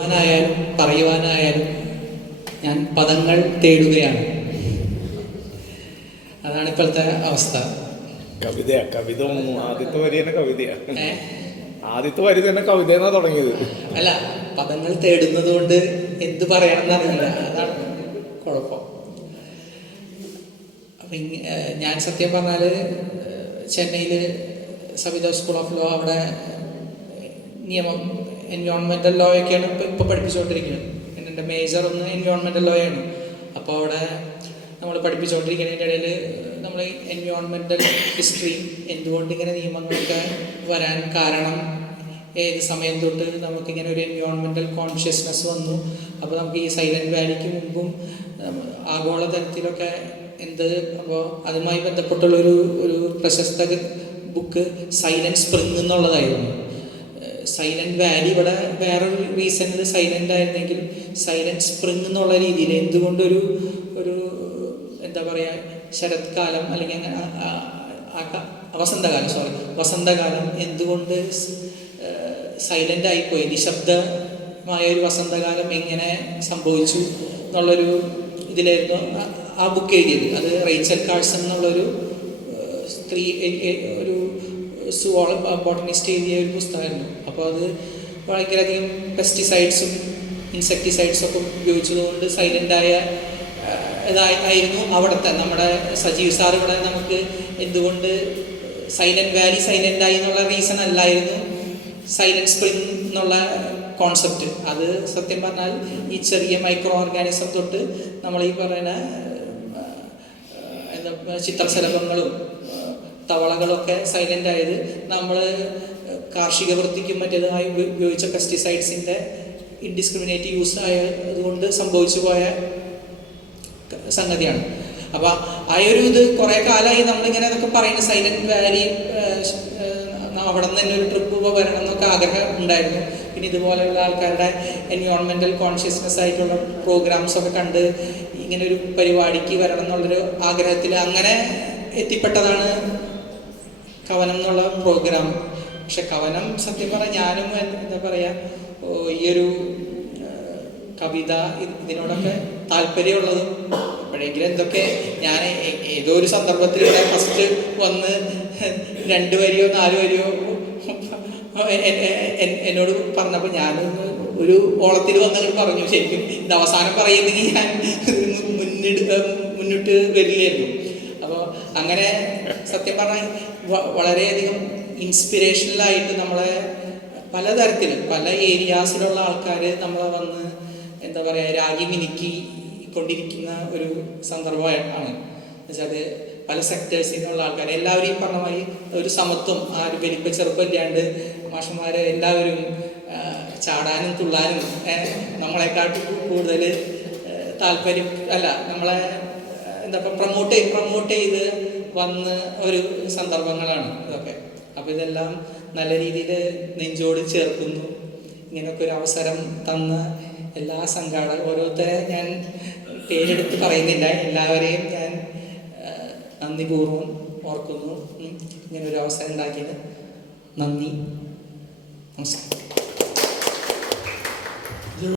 ായാലും പറയുവാനായാലും ഞാൻ പദങ്ങൾ തേടുകയാണ്. അതാണ് ഇപ്പോഴത്തെ അവസ്ഥ. കവിത ആദ്യത്തെ വരി തന്നെ കവിതയാ. ആദ്യത്തെ വരി തന്നെ കവിതയെന്നാ തുടങ്ങിയത്. അല്ല, പദങ്ങൾ തേടുന്നത് കൊണ്ട് എന്ത് പറയണം എന്നറിയില്ല, അതാണ് കുഴപ്പം. അപ്പം ഞാൻ സത്യം പറഞ്ഞാൽ ചെന്നൈയിൽ സവിത സ്കൂൾ ഓഫ് ലോ, അവിടെ നിയമം എൻവയോൺമെൻറ്റൽ ലോ ഒക്കെയാണ് ഇപ്പോൾ പഠിപ്പിച്ചുകൊണ്ടിരിക്കുന്നത്. എൻ്റെ മേജർ ഒന്ന് എൻവയോൺമെൻറ്റൽ ലോ ആണ്. അപ്പോൾ അവിടെ നമ്മൾ പഠിപ്പിച്ചുകൊണ്ടിരിക്കുന്നതിൻ്റെ ഇടയിൽ നമ്മൾ എൻവയോൺമെൻറ്റൽ ഹിസ്റ്ററി, എന്തുകൊണ്ട് ഇങ്ങനെ നിയമങ്ങളൊക്കെ വരാൻ കാരണം, ഏത് സമയം തൊട്ട് നമുക്കിങ്ങനെ ഒരു എൻവയോൺമെൻറ്റൽ കോൺഷ്യസ്നെസ് വന്നു. അപ്പോൾ നമുക്ക് ഈ സൈലൻറ്റ് വാലിക്ക് മുമ്പും ആഗോളതലത്തിലൊക്കെ അപ്പോൾ അതുമായി ബന്ധപ്പെട്ടുള്ളൊരു പ്രശസ്ത ബുക്ക് സൈലൻറ്റ് സ്പ്രിങ് എന്നുള്ളതായിരുന്നു. സൈലൻറ്റ് വാലി ഇവിടെ വേറൊരു റീസണിൽ സൈലൻ്റ് ആയിരുന്നെങ്കിൽ സൈലൻറ്റ് സ്പ്രിങ് എന്നുള്ള രീതിയിൽ എന്തുകൊണ്ടൊരു എന്താ പറയുക, ശരത്കാലം അല്ലെങ്കിൽ വസന്തകാലം എന്തുകൊണ്ട് സൈലൻ്റ് ആയിപ്പോയി, നിശബ്ദമായ ഒരു വസന്തകാലം എങ്ങനെ സംഭവിച്ചു എന്നുള്ളൊരു ഇതിലായിരുന്നു ആ ബുക്ക് എഴുതിയത്. അത് റേച്ചൽ കാഴ്സൺ എന്നുള്ളൊരു സ്ത്രീ, ഒരു ബോട്ടണിസ്റ്റ് എഴുതിയ ഒരു പുസ്തകമായിരുന്നു. അപ്പോൾ അത് വളരെയധികം പെസ്റ്റിസൈഡ്സും ഇൻസെക്ടിസൈഡ്സും ഒക്കെ ഉപയോഗിച്ചതുകൊണ്ട് സൈലൻ്റായ ഇതായിരുന്നു അവിടുത്തെ നമ്മുടെ സജീവ് സാർ ഇവിടെ നമുക്ക് എന്തുകൊണ്ട് സൈലൻറ്റ് വാലി സൈലൻ്റായി എന്നുള്ള റീസൺ അല്ലായിരുന്നു സൈലൻറ്റ് സ്പ്രിങ് എന്നുള്ള കോൺസെപ്റ്റ്. അത് സത്യം പറഞ്ഞാൽ ഈ ചെറിയ മൈക്രോ ഓർഗാനിസം തൊട്ട് നമ്മൾ ഈ പറയുന്ന ചിത്രശലഭങ്ങളും തവളകളൊക്കെ സൈലൻ്റ് ആയത് നമ്മൾ കാർഷിക വൃത്തിക്കും മറ്റേതുമായി ഉപയോഗിച്ച പെസ്റ്റിസൈഡ്സിൻ്റെ ഇൻഡിസ്ക്രിമിനേറ്റ് യൂസ് ആയതുകൊണ്ട് സംഭവിച്ചു പോയ സംഗതിയാണ്. അപ്പോൾ ആ ഒരു ഇത് കുറേ കാലമായി നമ്മളിങ്ങനെ അതൊക്കെ പറയുന്നത് സൈലൻറ്റ് വാലി, അവിടെ നിന്ന് തന്നെ ഒരു ട്രിപ്പ് വരണം എന്നൊക്കെ ആഗ്രഹം ഉണ്ടായിരുന്നു. പിന്നെ ഇതുപോലെയുള്ള ആൾക്കാരുടെ എൻവയോൺമെൻറ്റൽ കോൺഷ്യസ്നെസ് ആയിട്ടുള്ള പ്രോഗ്രാംസൊക്കെ കണ്ട് ഇങ്ങനെ ഒരു പരിപാടിക്ക് വരണം എന്നുള്ളൊരു ആഗ്രഹത്തിൽ അങ്ങനെ എത്തിപ്പെട്ടതാണ് കവനം എന്നുള്ള പ്രോഗ്രാം. പക്ഷെ കവനം സത്യം പറഞ്ഞാൽ ഞാനും എന്താ പറയുക, ഈയൊരു കവിത ഇതിനോടൊക്കെ താല്പര്യമുള്ളതും അപ്പോഴെങ്കിലും എന്തൊക്കെ ഞാൻ ഏതോ ഒരു സന്ദർഭത്തിൽ ഇവിടെ ഫസ്റ്റ് വന്ന് 2 വരിയോ 4 വരിയോ എന്നോട് പറഞ്ഞപ്പോൾ ഞാനൊന്ന് ഒരു ഓളത്തിൽ വന്നങ്ങോട്ട് പറഞ്ഞു. ശരിക്കും ഇത് അവസാനം പറയുന്നെങ്കിൽ ഞാൻ മുന്നിട്ട് വരില്ലായിരുന്നു. അപ്പോൾ അങ്ങനെ സത്യം പറഞ്ഞാൽ വളരെയധികം ഇൻസ്പിറേഷണലായിട്ട് നമ്മളെ പലതരത്തിൽ പല ഏരിയാസിലുള്ള ആൾക്കാർ നമ്മളെ വന്ന് എന്താ പറയുക രാഗി മിനുക്കി കൊണ്ടിരിക്കുന്ന ഒരു സന്ദർഭമാണ്. എന്നുവെച്ചാൽ പല സെക്ടേഴ്സിൽ നിന്നുള്ള ആൾക്കാർ എല്ലാവരും ഈ പറഞ്ഞ മാതിരി ഒരു സമത്വം, ആ ഒരു വലിപ്പ ചെറുപ്പം ഇല്ലാണ്ട് മാഷന്മാർ എല്ലാവരും ചാടാനും തുള്ളാനും നമ്മളെക്കാട്ടി കൂടുതൽ താല്പര്യം നമ്മളെ എന്താ പ്രൊമോട്ട് ചെയ്ത് വന്ന് ഒരു സന്ദർഭങ്ങളാണ് ഇതൊക്കെ. അപ്പോൾ ഇതെല്ലാം നല്ല രീതിയിൽ നെഞ്ചോട് ചേർക്കുന്നു. ഇങ്ങനെയൊക്കെ ഒരു അവസരം തന്ന എല്ലാ ഓരോരുത്തരെ ഞാൻ പേരെടുത്ത് പറയുന്നില്ല, എല്ലാവരെയും ഞാൻ നന്ദിപൂർവ്വം ഓർക്കുന്നു. ഇങ്ങനൊരു അവസരം ഉണ്ടാക്കിയത് നന്ദി, നമസ്കാരം.